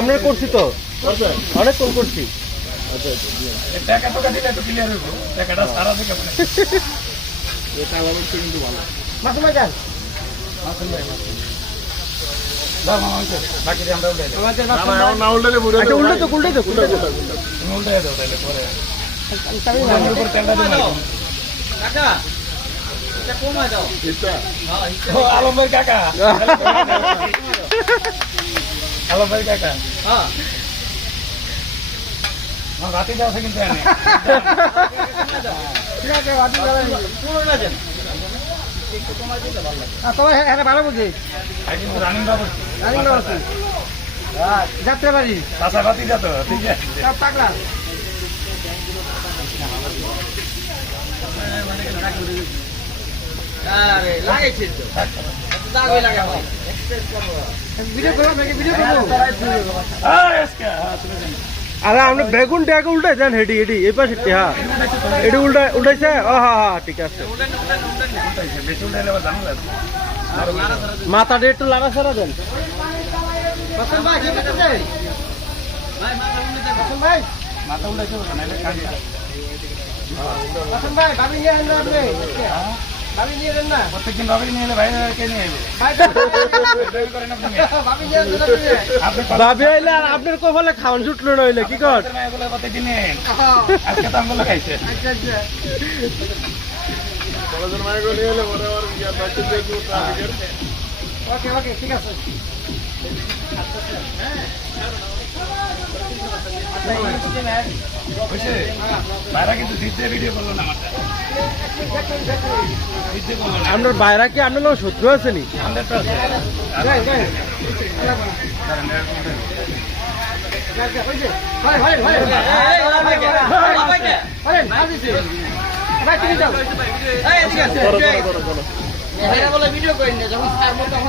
আমরা করছি তো অনেকক্ষণ করছি। আলম ভাই কাকা, আলম ভাই কাকা, রাতে দেওয়া কিন্তু ভালো বুঝি যাত্রাবাড়ি পাশাপাশি যা তো ঠিক আছে। পাগলা লাগাইছে ভিডিও করবো ভিডিও করবো। আরে আপনি বেগুন টাকে উল্টাই দেন হেডি হেডি এই পাশে হ্যাঁ এটি উল্টাইছে ও হ্যাঁ হ্যাঁ ঠিক আছে। মাথাটা একটু লাগা ছাড়া দেন মাথা উল্টাইছে ভাই ভাবি নিয়ে আসেন আপনি ভাবি নিয়ে দেন না প্রত্যেকদিন ভাবি নিয়ে এলে ভাই কে নিয়ে ভাবি আইলে আর আপনার কপালে খাওয়ান ছুটলো না হইলে কি কর প্রত্যেকদিন আজকে তো আমগুলো খাইছে। ওকে ওকে ঠিক আছে। আপনার বাইরা কি আপনার লোক শত্রু আছে নি? ভিডিও করেন যখন